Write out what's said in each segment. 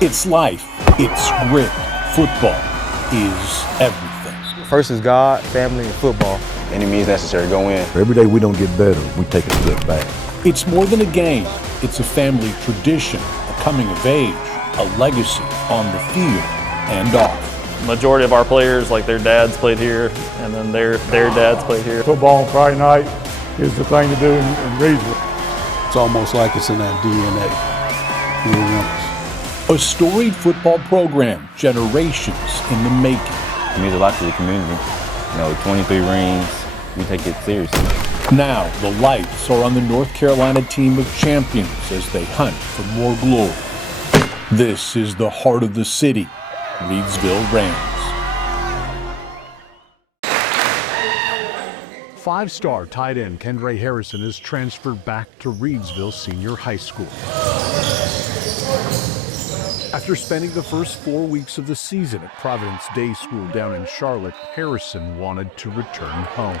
It's life. It's grit. Football is everything. First is God, family, and football. Any means necessary, go in. Every day we don't get better, we take a step back. It's more than a game. It's a family tradition, a coming of age, a legacy on the field and off. Majority of our players, like their dads played here, and then their dads played here. Football on Friday night is the thing to do in Reidsville. It's almost like it's in our DNA. We're winners. A storied football program, generations in the making. It means a lot to the community. 23 rings, we take it seriously. Now the lights are on the North Carolina team of champions as they hunt for more glory. This is the heart of the city, Reidsville Rams. Five-star tight end Kendra Harrison is transferred back to Reidsville Senior High School. After spending the first 4 weeks of the season at Providence Day School down in Charlotte, Harrison wanted to return home.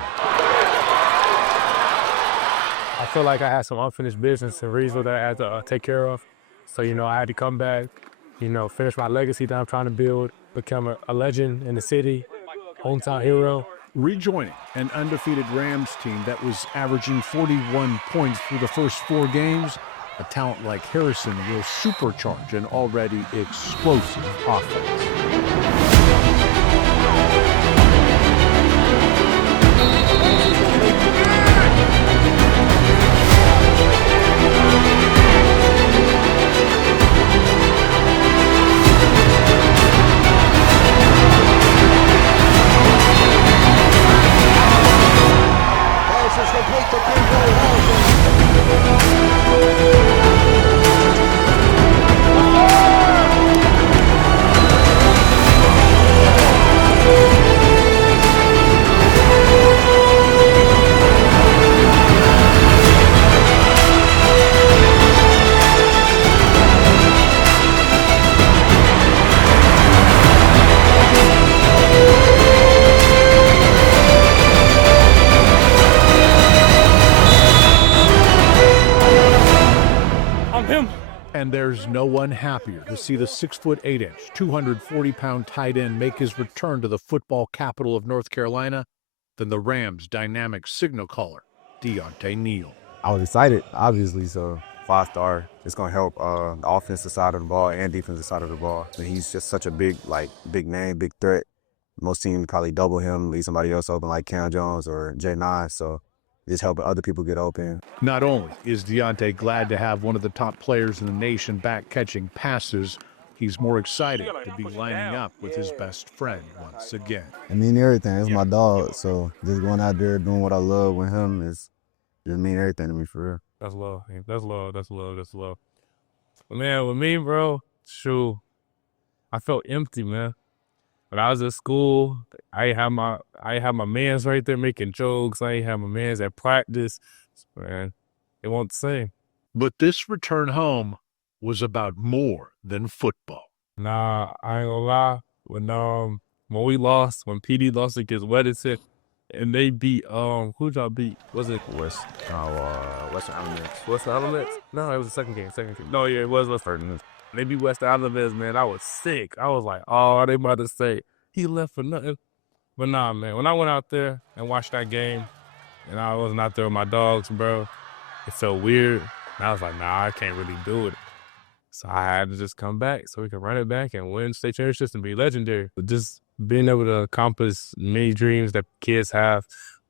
I feel like I had some unfinished business in Reidsville that I had to take care of. So, I had to come back, finish my legacy that I'm trying to build, become a legend in the city, hometown hero. Rejoining an undefeated Rams team that was averaging 41 points through the first 4 games, a talent like Harrison will supercharge an already explosive offense. And there's no one happier to see the 6'8", 240-pound tight end make his return to the football capital of North Carolina than the Rams' dynamic signal caller, Deontay Neal. I was excited, obviously, so 5-star. It's going to help the offensive side of the ball and defensive side of the ball. So he's just such a big name, big threat. Most teams probably double him, leave somebody else open like Cam Jones or J9, so just helping other people get open. Not only is Deontay glad to have one of the top players in the nation back catching passes, he's more excited to be lining up with his best friend once again. It means everything. It's my dog, so just going out there doing what I love with him just mean everything to me, for real. That's love. That's love. That's love. That's love. But man, with me, bro, shoot, I felt empty, man. When I was at school, I ain't have my mans right there making jokes. I ain't have my mans at practice. Man, it wasn't the same. But this return home was about more than football. Nah, I ain't gonna lie. When we lost, when PD lost against Weddington, and they beat who'd y'all beat? Was it Western Elements. Western Elements? No, it was the second game. No, yeah, it was Western Elements. They beat Western Elements, man. I was sick. I was like, oh, they about to say he left for nothing. But nah, man, when I went out there and watched that game, and I wasn't out there with my dogs, bro, it felt weird. And I was like, nah, I can't really do it. So I had to just come back so we could run it back and win state championships and be legendary. But just being able to accomplish many dreams that kids have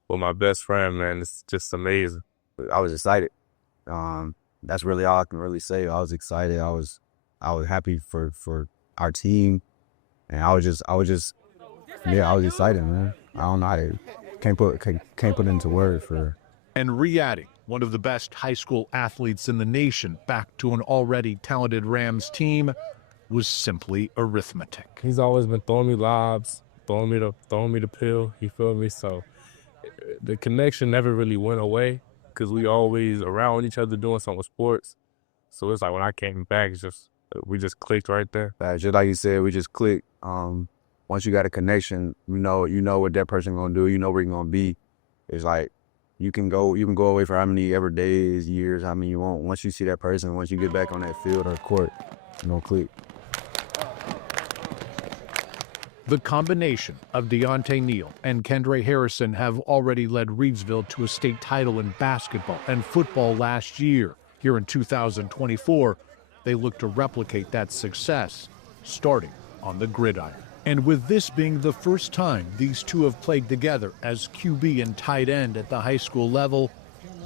with my best friend, man, it's just amazing. I was excited. That's really all I can really say. I was excited. I was happy for our team, and I was excited, man. I don't know, I can't put it into words for. And re-adding one of the best high school athletes in the nation back to an already talented Rams team was simply arithmetic. He's always been throwing me lobs, throwing me the pill. You feel me? So the connection never really went away because we always around each other doing something with sports. So it's like when I came back, we just clicked right there. Just like you said, we just clicked. Once you got a connection, you know what that person gonna do. You know where you're gonna be. It's like you can go away for how many ever days, years, how many you want. Once you see that person, once you get back on that field or court, you're gonna click. The combination of Deontay Neal and Kendra Harrison have already led Reidsville to a state title in basketball and football last year. Here in 2024, they look to replicate that success, starting on the gridiron. And with this being the first time these two have played together as QB and tight end at the high school level,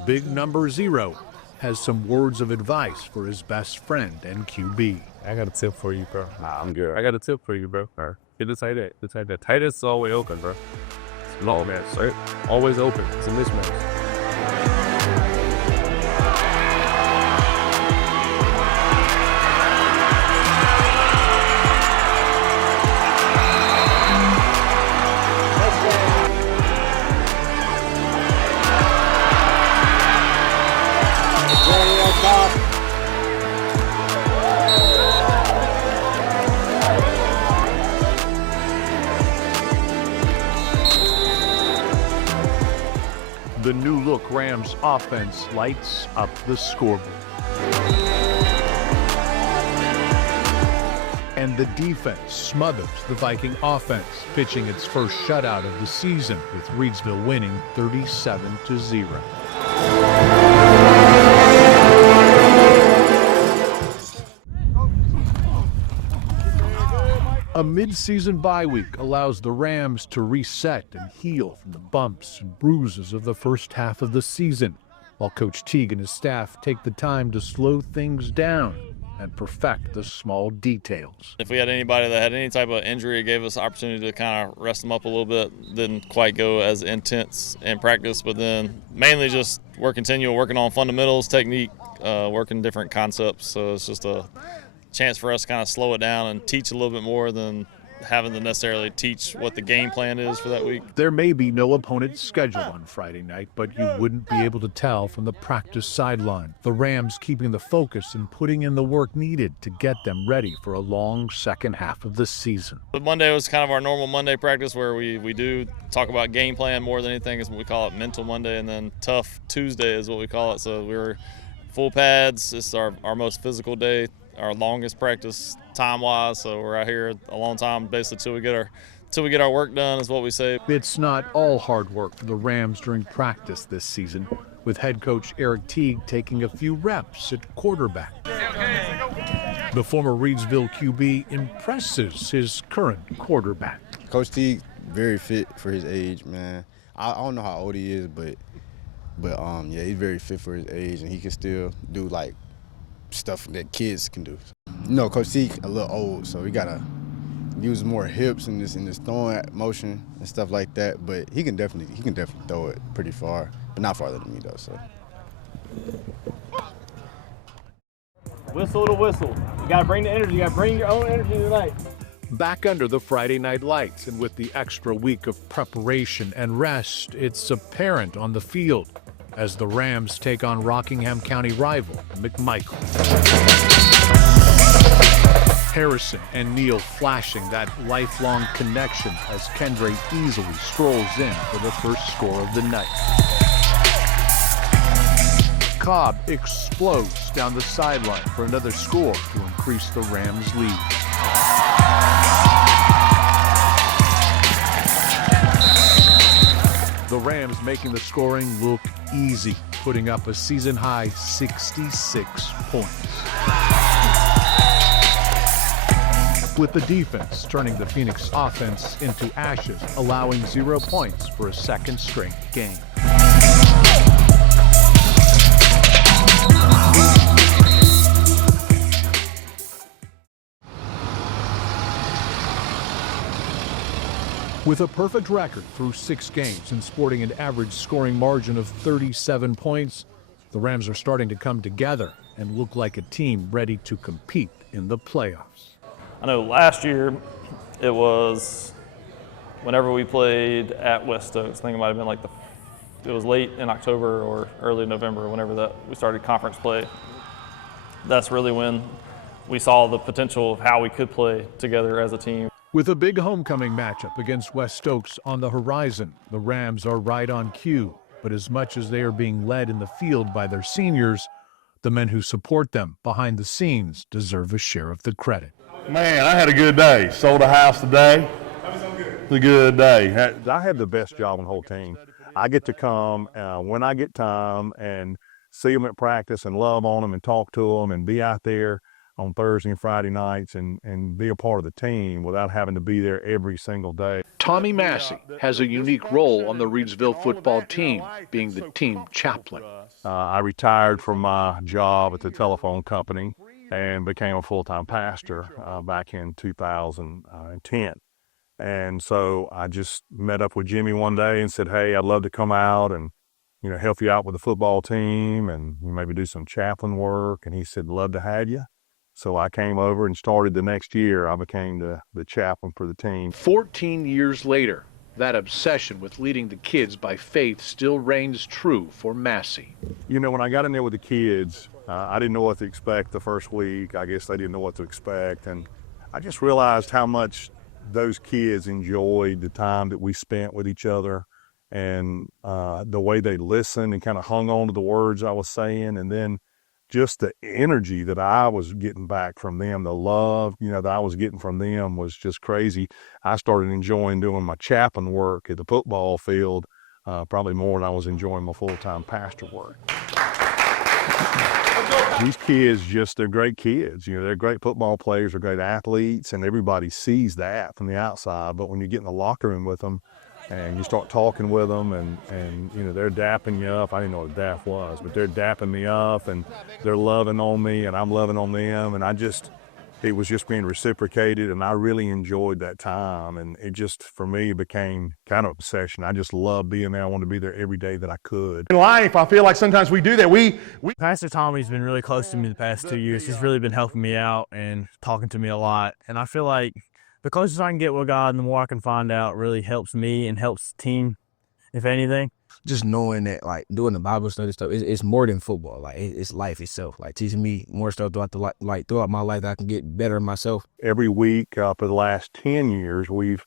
Big Number Zero has some words of advice for his best friend and QB. I got a tip for you, bro. Nah, I'm good. I got a tip for you, bro. Get the tight end. The tight end. Tight end's always open, bro. It's no man, right? Always open. It's a mismatch. The new look Rams offense lights up the scoreboard. And the defense smothers the Viking offense, pitching its first shutout of the season, with Reidsville winning 37-0. A mid-season bye week allows the Rams to reset and heal from the bumps and bruises of the first half of the season, while Coach Teague and his staff take the time to slow things down and perfect the small details. If we had anybody that had any type of injury, it gave us the opportunity to kind of rest them up a little bit. Didn't quite go as intense in practice, but then mainly just working on fundamentals, technique, working different concepts. So it's just a chance for us to kind of slow it down and teach a little bit more than having to necessarily teach what the game plan is for that week. There may be no opponent scheduled on Friday night, but you wouldn't be able to tell from the practice sideline. The Rams keeping the focus and putting in the work needed to get them ready for a long second half of the season. But Monday was kind of our normal Monday practice where we do talk about game plan more than anything. Is what we call it, mental Monday, and then tough Tuesday is what we call it. So we were full pads. It's our most physical day, our longest practice time-wise, so we're out here a long time basically till we get our work done is what we say. It's not all hard work for the Rams during practice this season, with head coach Eric Teague taking a few reps at quarterback. The former Reidsville QB impresses his current quarterback. Coach Teague, very fit for his age, man. I don't know how old he is, but yeah, he's very fit for his age, and he can still do like stuff that kids can do. No, Coach Teague a little old, so we gotta use more hips in this throwing motion and stuff like that. But he can definitely throw it pretty far, but not farther than me though. So. Whistle to whistle. You gotta bring the energy. You gotta bring your own energy tonight. Back under the Friday night lights, and with the extra week of preparation and rest, it's apparent on the field as the Rams take on Rockingham County rival McMichael. Harrison and Neal flashing that lifelong connection as Kendra easily strolls in for the first score of the night. Cobb explodes down the sideline for another score to increase the Rams' lead. The Rams making the scoring look easy, putting up a season-high 66 points. With the defense turning the Phoenix offense into ashes, allowing 0 points for a second straight game. With a perfect record through 6 games and sporting an average scoring margin of 37 points, the Rams are starting to come together and look like a team ready to compete in the playoffs. I know last year it was whenever we played at West Oaks. I think it might have been it was late in October or early November, whenever that we started conference play. That's really when we saw the potential of how we could play together as a team. With a big homecoming matchup against West Oaks on the horizon, the Rams are right on cue. But as much as they are being led in the field by their seniors, the men who support them behind the scenes deserve a share of the credit. Man, I had a good day. Sold a house today. a good day. I have the best job on the whole team. I get to come when I get time and see them at practice and love on them and talk to them and be out there on Thursday and Friday nights and be a part of the team without having to be there every single day. Tommy Massey has a unique role on the Reidsville football team, being the team chaplain. I retired from my job at the telephone company and became a full-time pastor back in 2010. And so I just met up with Jimmy one day and said, hey, I'd love to come out and help you out with the football team and maybe do some chaplain work. And he said, love to have you. So I came over and started the next year. I became the chaplain for the team. 14 years later, that obsession with leading the kids by faith still reigns true for Massey. When I got in there with the kids, I didn't know what to expect the first week. I guess they didn't know what to expect. And I just realized how much those kids enjoyed the time that we spent with each other and the way they listened and kind of hung on to the words I was saying. And then just the energy that I was getting back from them, the love, that I was getting from them was just crazy. I started enjoying doing my chaplain work at the football field probably more than I was enjoying my full-time pastor work. These kids, they're great kids. They're great football players, they're great athletes, and everybody sees that from the outside. But when you get in the locker room with them and you start talking with them and they're dapping you up. I didn't know what a dap was, but they're dapping me up and they're loving on me and I'm loving on them. And it was just being reciprocated, and I really enjoyed that time. And it just, for me, became kind of obsession. I just love being there. I wanted to be there every day that I could. In life, I feel like sometimes we do that. Pastor Tommy's been really close to me the past 2 years. He's really been helping me out and talking to me a lot. And I feel like the closer I can get with God and the more I can find out really helps me and helps the team, if anything. Just knowing that, like, doing the Bible study stuff, it's more than football. Like, it's life itself. Like, teaching me more stuff throughout my life that I can get better myself. Every week for the last 10 years, we've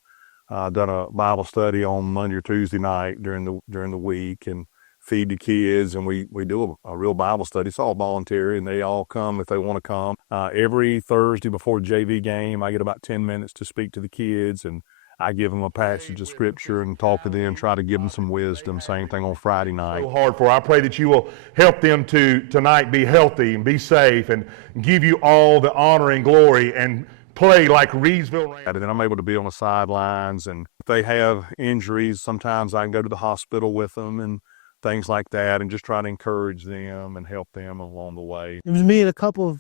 done a Bible study on Monday or Tuesday night during the week and feed the kids, and we do a real Bible study. It's all voluntary, and they all come if they want to come. Every Thursday before the JV game, I get about 10 minutes to speak to the kids, and I give them a passage of scripture and talk to them, try to give them some wisdom. Same thing on Friday night. So hard for. I pray that you will help them to tonight be healthy and be safe and give you all the honor and glory and play like Reidsville. And then I'm able to be on the sidelines, and if they have injuries, sometimes I can go to the hospital with them and things like that, and just try to encourage them and help them along the way. It was me and a couple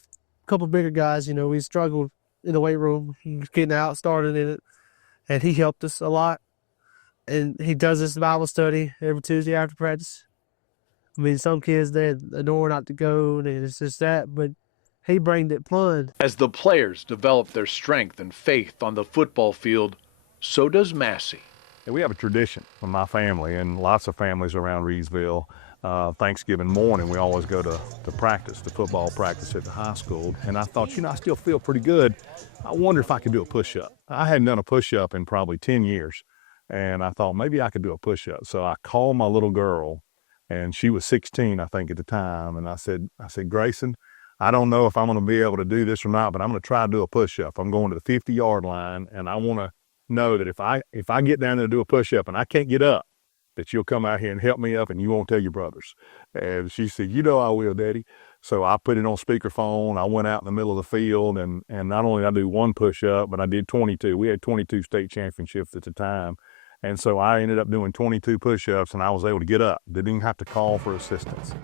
bigger guys. We struggled in the weight room, getting out, started in it. And he helped us a lot. And he does this Bible study every Tuesday after practice. I mean, some kids, they adore not to go, and it's just that, but he bring that fun. As the players develop their strength and faith on the football field, so does Massey. And we have a tradition from my family and lots of families around Reidsville. Thanksgiving morning, we always go to practice, the football practice at the high school. And I thought, I still feel pretty good. I wonder if I could do a push-up. I hadn't done a push-up in probably 10 years. And I thought maybe I could do a push-up. So I called my little girl, and she was 16, I think, at the time. And I said, Grayson, I don't know if I'm going to be able to do this or not, but I'm going to try to do a push-up. I'm going to the 50-yard line, and I want to know that if I get down there to do a push-up and I can't get up, that you'll come out here and help me up and you won't tell your brothers. And she said, I will, Daddy. So I put it on speakerphone. I went out in the middle of the field, and not only did I do one push-up, but I did 22. We had 22 state championships at the time. And so I ended up doing 22 push-ups, and I was able to get up. Didn't even have to call for assistance.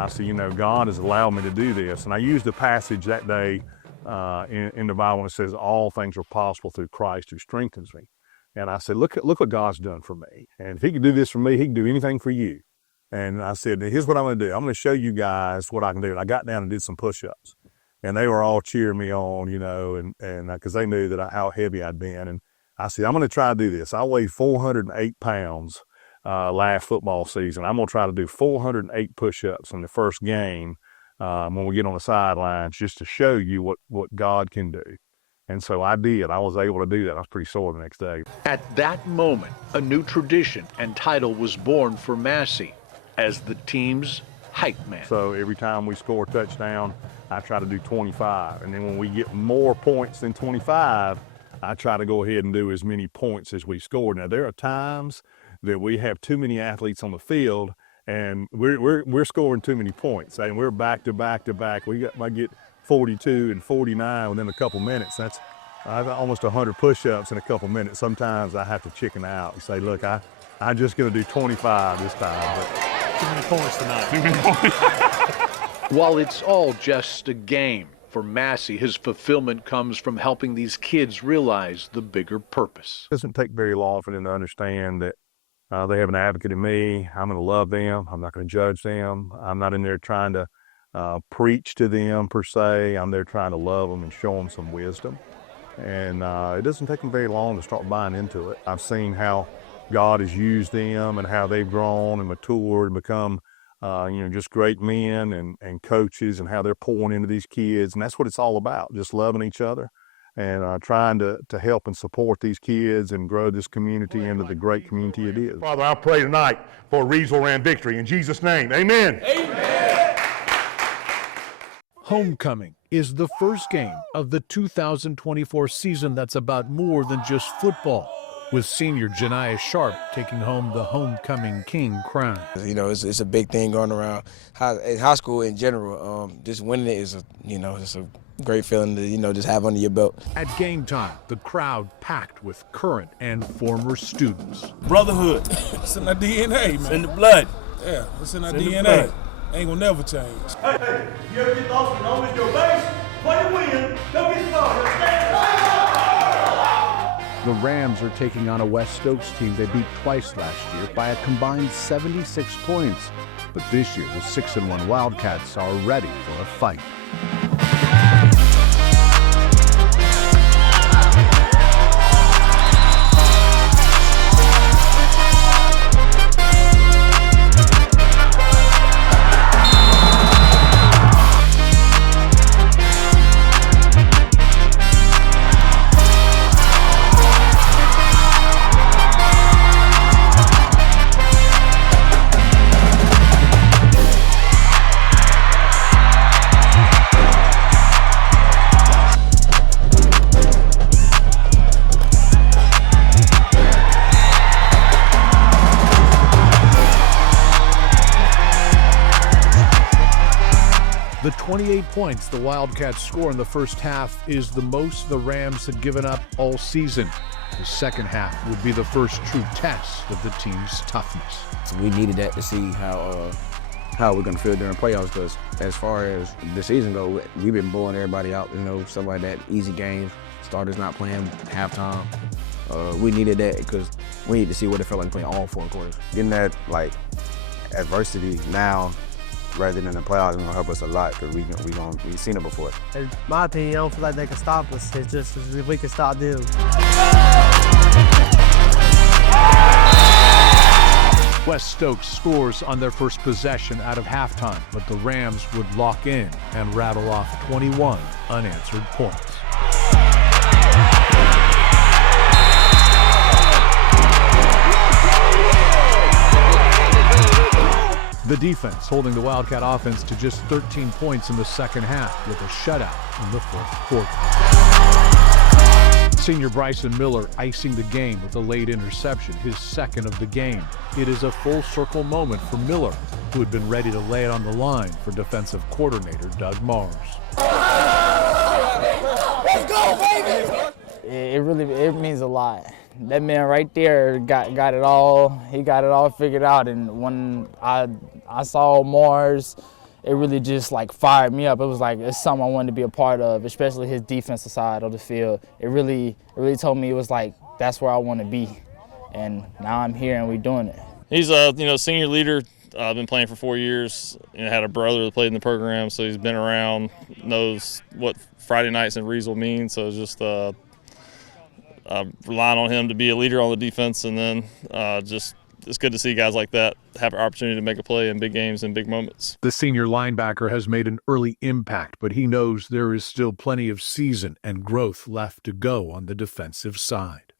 I said, God has allowed me to do this. And I used a passage that day in the Bible, and it says, all things are possible through Christ who strengthens me. And I said, look what God's done for me. And if he can do this for me, he can do anything for you. And I said, here's what I'm going to do. I'm going to show you guys what I can do. And I got down and did some push-ups. And they were all cheering me on, and because they knew how heavy I'd been. And I said, I'm going to try to do this. I weighed 408 pounds last football season. I'm going to try to do 408 push-ups in the first game when we get on the sidelines, just to show you what God can do. And so I did. I was able to do that. I was pretty sore the next day. At that moment, a new tradition and title was born for Massey as the team's hype man. So every time we score a touchdown, I try to do 25. And then when we get more points than 25, I try to go ahead and do as many points as we scored. Now, there are times that we have too many athletes on the field and we're scoring too many points, and we're back to back to back. Might get 42 and 49 within a couple minutes. That's almost 100 push-ups in a couple minutes. Sometimes I have to chicken out and say, look, I'm just going to do 25 this time. But Too many points tonight. too many points. While it's all just a game, for Massey, his fulfillment comes from helping these kids realize the bigger purpose. It doesn't take very long for them to understand that they have an advocate in me. I'm going to love them. I'm not going to judge them. I'm not in there trying to preach to them per se. I'm there trying to love them and show them some wisdom. And it doesn't take them very long to start buying into it. I've seen how God has used them and how they've grown and matured and become just great men and coaches, and how they're pouring into these kids. And that's what it's all about, just loving each other and trying to help and support these kids and grow this community into the great community it is. Father, I pray tonight for Reidsville Ram victory. In Jesus' name, amen. Amen. Homecoming is the first game of the 2024 season that's about more than just football, with senior Janiah Sharp taking home the Homecoming King crown. It's a big thing going around high school in general. Just winning it is it's a great feeling to, just have under your belt. At game time, the crowd packed with current and former students. Brotherhood. It's in our DNA, man. It's in the blood. Yeah, it's in our DNA. Ain't gonna never change. Hey, you ever get lost and always your base? Play to win. Don't get started. The Rams are taking on a West Stokes team they beat twice last year by a combined 76 points. But this year, the 6-1 Wildcats are ready for a fight. The 28 points the Wildcats score in the first half is the most the Rams had given up all season. The second half would be the first true test of the team's toughness. So we needed that to see how we're going to feel during playoffs, because as far as the season goes, we've been blowing everybody out, stuff like that, easy games, starters not playing halftime. We needed that because we need to see what it felt like playing all 4 quarters. Getting that, adversity now rather than the playoffs is going to help us a lot, because we've seen it before. In my opinion, I don't feel like they can stop us. It's just if we can stop them. West Stokes scores on their first possession out of halftime, but the Rams would lock in and rattle off 21 unanswered points. The defense holding the Wildcat offense to just 13 points in the second half, with a shutout in the fourth quarter. Senior Bryson Miller icing the game with a late interception, his second of the game. It is a full circle moment for Miller, who had been ready to lay it on the line for defensive coordinator Doug Mars. Let's go, baby! It means a lot. That man right there got it all. He got it all figured out. And when I saw Mars, it really just fired me up. It was it's something I wanted to be a part of, especially his defensive side of the field. It really told me it was that's where I want to be. And now I'm here and we're doing it. He's a senior leader. I've been playing for 4 years. Had a brother that played in the program, so he's been around, knows what Friday nights in Reidsville mean. So it's just relying on him to be a leader on the defense, and then it's good to see guys like that have an opportunity to make a play in big games and big moments. The senior linebacker has made an early impact, but he knows there is still plenty of season and growth left to go on the defensive side.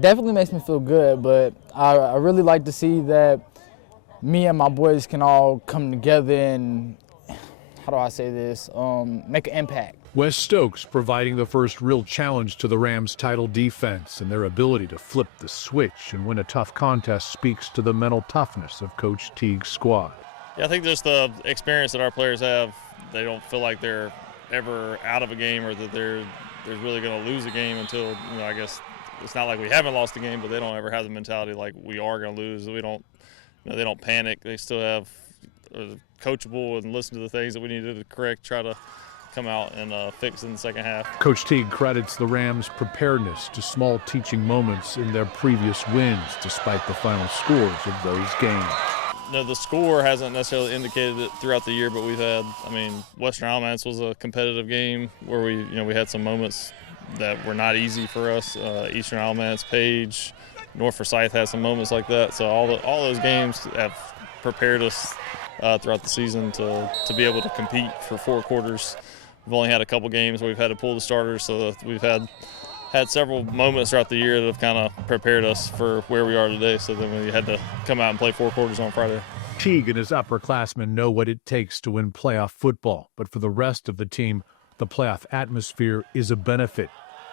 Definitely makes me feel good, but I really like to see that me and my boys can all come together and how do I say this, make an impact. Wes Stokes providing the first real challenge to the Rams' title defense, and their ability to flip the switch and win a tough contest speaks to the mental toughness of Coach Teague's squad. Yeah, I think just the experience that our players have, they don't feel like they're ever out of a game or that they're really going to lose a game until, I guess it's not like we haven't lost a game, but they don't ever have the mentality like we are going to lose. We don't, they don't panic. They still have coachable and listen to the things that we need to correct, try to come out and fix in the second half. Coach Teague credits the Rams' preparedness to small teaching moments in their previous wins, despite the final scores of those games. No, the score hasn't necessarily indicated it throughout the year, but we've had, Western Alamance was a competitive game where we had some moments that were not easy for us. Eastern Alamance, Page, North Forsyth had some moments like that. So all those games have prepared us throughout the season to be able to compete for 4 quarters. We've only had a couple games where we've had to pull the starters, so we've had several moments throughout the year that have kind of prepared us for where we are today. So then we had to come out and play 4 quarters on Friday. Teague and his upperclassmen know what it takes to win playoff football, but for the rest of the team, the playoff atmosphere is a benefit,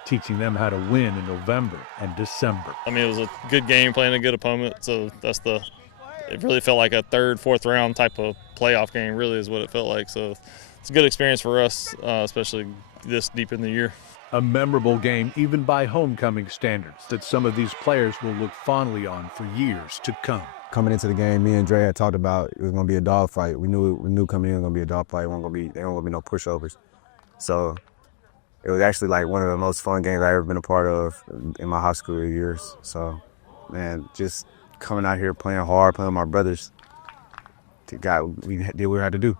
teaching them how to win in November and December. It was a good game playing a good opponent, so it really felt like a 3rd, 4th round type of playoff game, really is what it felt like. So it's a good experience for us, especially this deep in the year. A memorable game, even by homecoming standards, that some of these players will look fondly on for years to come. Coming into the game, me and Dre had talked about it was going to be a dogfight. We knew coming in it was going to be a dogfight. There weren't going to be no pushovers. So it was actually like one of the most fun games I've ever been a part of in my high school years. So, man, just coming out here playing hard, playing with my brothers, we did what we had to do.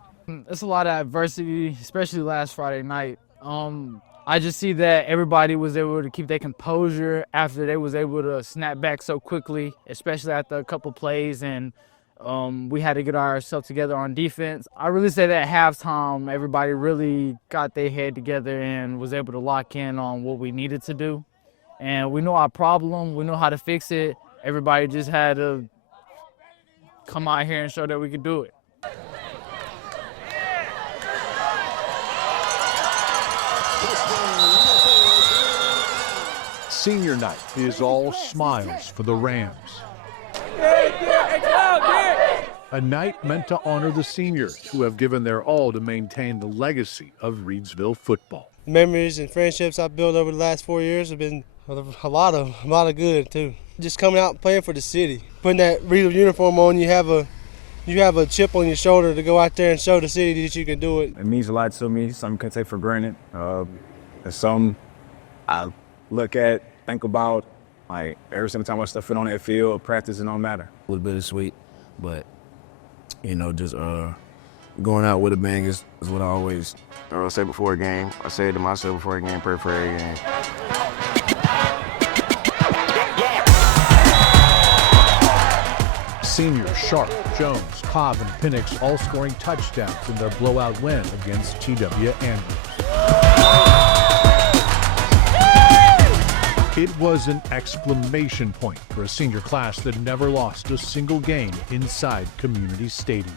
It's a lot of adversity, especially last Friday night. I just see that everybody was able to keep their composure after they was able to snap back so quickly, especially after a couple plays, and we had to get ourselves together on defense. I really say that at halftime, everybody really got their head together and was able to lock in on what we needed to do. And we know our problem, we know how to fix it. Everybody just had to come out here and show that we could do it. Senior night is all smiles for the Rams. A night meant to honor the seniors who have given their all to maintain the legacy of Reidsville football. Memories and friendships I've built over the last 4 years have been a lot of good too. Just coming out and playing for the city, putting that Reidsville uniform on, you have a chip on your shoulder to go out there and show the city that you can do it. It means a lot to me, something I can take for granted. It's something I look at, think about, like every single time I step foot on that field, practice, it don't matter. A little bittersweet, but just going out with a bang is what I always say before a game. I say it to myself before a game, pray for every game. Seniors Sharp, Jones, Cobb, and Penix all scoring touchdowns in their blowout win against T.W. Andrews. It was an exclamation point for a senior class that never lost a single game inside Community Stadium.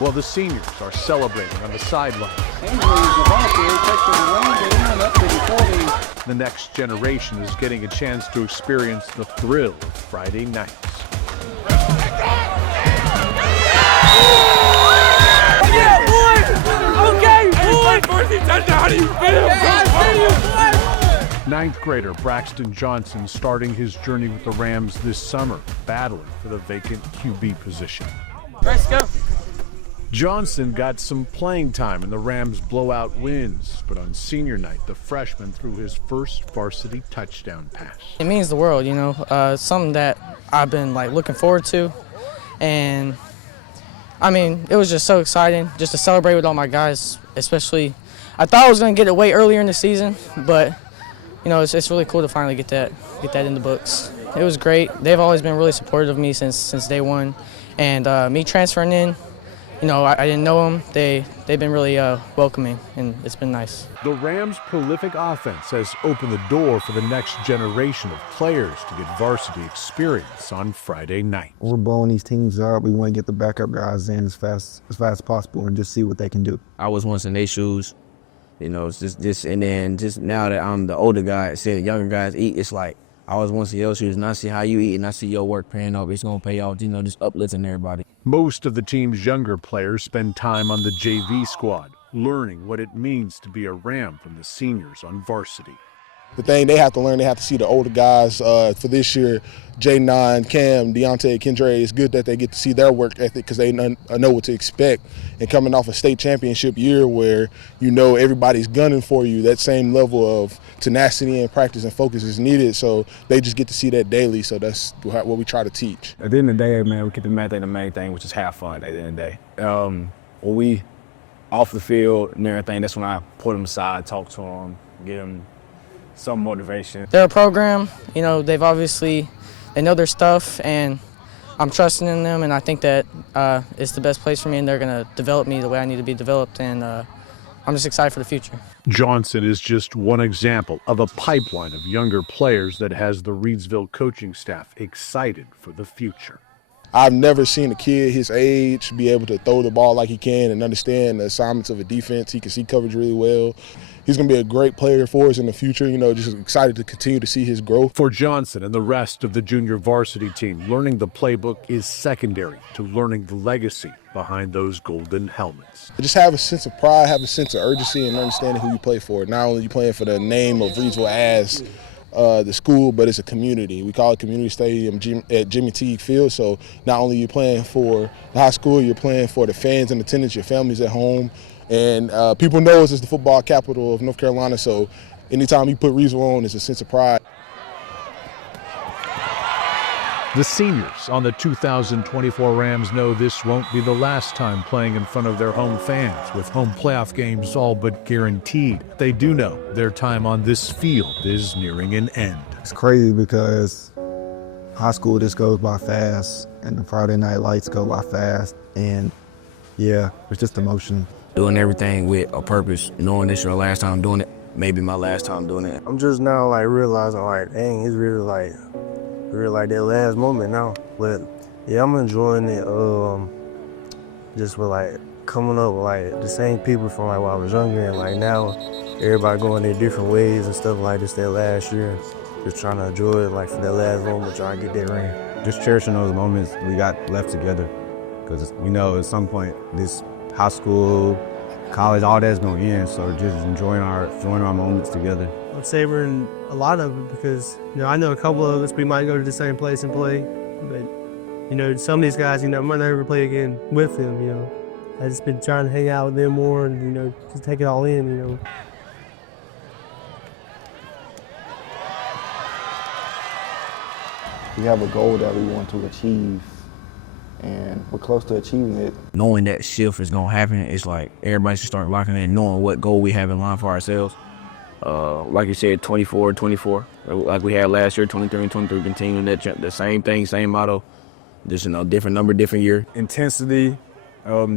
While the seniors are celebrating on the sidelines, the next generation is getting a chance to experience the thrill of Friday nights. Ninth grader Braxton Johnson starting his journey with the Rams this summer, battling for the vacant QB position. Let's go. Johnson got some playing time in the Rams' blowout wins, but on senior night, the freshman threw his first varsity touchdown pass. It means the world, something that I've been looking forward to, and it was just so exciting just to celebrate with all my guys, especially. I thought I was going to get it way earlier in the season, but it's really cool to finally get that in the books. It was great. They've always been really supportive of me since day one, and me transferring in, I didn't know them. They've been really welcoming, and it's been nice. The Rams' prolific offense has opened the door for the next generation of players to get varsity experience on Friday night. We're blowing these teams up. We want to get the backup guys in as fast as possible and just see what they can do. I was once in their shoes, it's just and then just now that I'm the older guy, seeing the younger guys eat, it's like I always want to see your shoes, and I see how you eat, and I see your work paying off. It's going to pay off, just uplifting everybody. Most of the team's younger players spend time on the JV squad, learning what it means to be a Ram from the seniors on varsity. The thing they have to learn, they have to see the older guys for this year, J9, Cam, Deontay, Kendra. It's good that they get to see their work ethic because they know what to expect. And coming off a state championship year where everybody's gunning for you, that same level of tenacity and practice and focus is needed. So they just get to see that daily. So that's what we try to teach. At the end of the day, man, we keep the main thing, which is have fun at the end of the day. When we off the field and everything, that's when I put them aside, talk to them, get them some motivation. They're a program, they know their stuff, and I'm trusting in them, and I think that it's the best place for me, and they're going to develop me the way I need to be developed, and I'm just excited for the future. Johnson is just one example of a pipeline of younger players that has the Reidsville coaching staff excited for the future. I've never seen a kid his age be able to throw the ball like he can and understand the assignments of a defense. He can see coverage really well. He's going to be a great player for us in the future. Just excited to continue to see his growth. For Johnson and the rest of the junior varsity team, learning the playbook is secondary to learning the legacy behind those golden helmets. Just have a sense of pride, have a sense of urgency, and understanding who you play for. Not only are you playing for the name of Reidsville as the school, but it's a community. We call it Community Stadium at Jimmy Teague Field. So not only are you playing for the high school, you're playing for the fans and attendants, your families at home. And people know us as the football capital of North Carolina, so anytime you put Reidsville on, it's a sense of pride. The seniors on the 2024 Rams know this won't be the last time playing in front of their home fans, with home playoff games all but guaranteed. They do know their time on this field is nearing an end. It's crazy because high school just goes by fast, and the Friday night lights go by fast, and yeah, it's just emotional. Doing everything with a purpose, knowing this is your last time doing it, maybe my last time doing it. I'm just now realizing dang, it's really that last moment now. But yeah, I'm enjoying it. Just with coming up with the same people from when I was younger, and now everybody going their different ways and stuff like this. That last year, just trying to enjoy it for that last moment, trying to get that ring. Just cherishing those moments we got left together, because we know at some point this high school, college, all that's gonna end. So just enjoying our moments together. I'm savoring a lot of it because I know a couple of us we might go to the same place and play, but some of these guys I might never play again with them. I just been trying to hang out with them more and just take it all in. We have a goal that we want to achieve, and we're close to achieving it. Knowing that shift is going to happen, it's like everybody should start locking in, knowing what goal we have in line for ourselves. Like you said, 24, like we had last year, 23 and 23, continuing the same thing, same motto, just different number, different year. Intensity,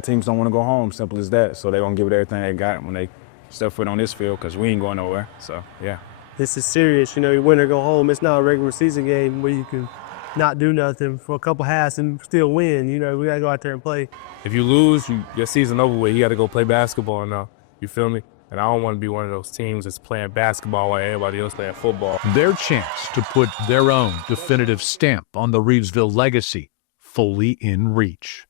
teams don't want to go home, simple as that. So they're going to give it everything they got when they step foot on this field, because we ain't going nowhere, so yeah. This is serious, you win or go home. It's not a regular season game where you can not do nothing for a couple halves and still win. We got to go out there and play. If you lose, your season over with. You got to go play basketball now. You feel me? And I don't want to be one of those teams that's playing basketball while everybody else playing football. Their chance to put their own definitive stamp on the Reidsville legacy fully in reach.